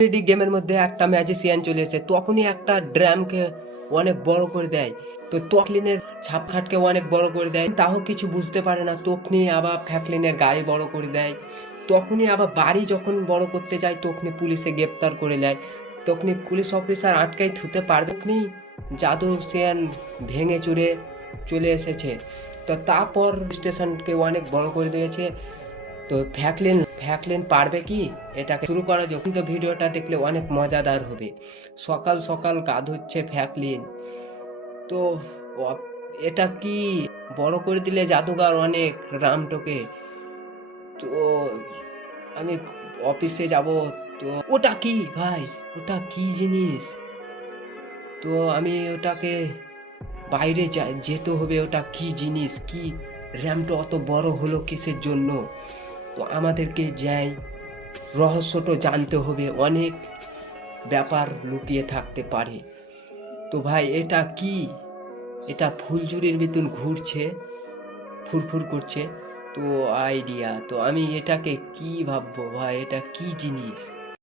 Three D গেমের মধ্যে একটা ম্যাজিসিয়ান চলে এসে তখনই একটা ড্রামকে অনেক বড় করে দেয়। তো তকলিনের ছাপখাটকে অনেক বড় করে দেয়। তাও কিছু বুঝতে পারে না। তখনই আবার ফ্যাকলিনের গাড়ি বড় করে দেয়। তখনই আবার বাড়ি যখন বড় করতে যায়, তখনই পুলিশে গ্রেপ্তার করে নেয়। তখনই পুলিশ অফিসার আটকাই থুতে পারবে তখনই জাদু সিয়ান ভেঙে চুরে চলে এসেছে। তো তারপর স্টেশনকে অনেক বড় করে দিয়েছে। তো ফ্যাকলিন ফ্যাকলিন পারবে কি? এটাকে শুরু করা যখন কিন্তু ভিডিওটা দেখলে অনেক মজাদার হবে। সকাল সকাল কাঁদ হচ্ছে ফ্যাকলিন। তো এটা কি বড় করে দিলে জাদুঘর অনেক রামটোকে? তো আমি অফিসে যাব। তো ওটা কি ভাই? ওটা কি জিনিস? তো আমি ওটাকে বাইরে যেতে হবে। ওটা কি জিনিস? কি? র্যামটা অত বড় হলো কিসের জন্য? আমাদেরকে যাই রহস্যটা জানতে হবে, অনেক ব্যাপার লুকিয়ে থাকতে পারে। তো ভাই, এটা কি? এটা ফুলঝুরির মতন ঘুরছে, ফুরফুর করছে। তো আইডিয়া তো আমি এটাকে কি ভাববো ভাই? এটা কি জিনিস?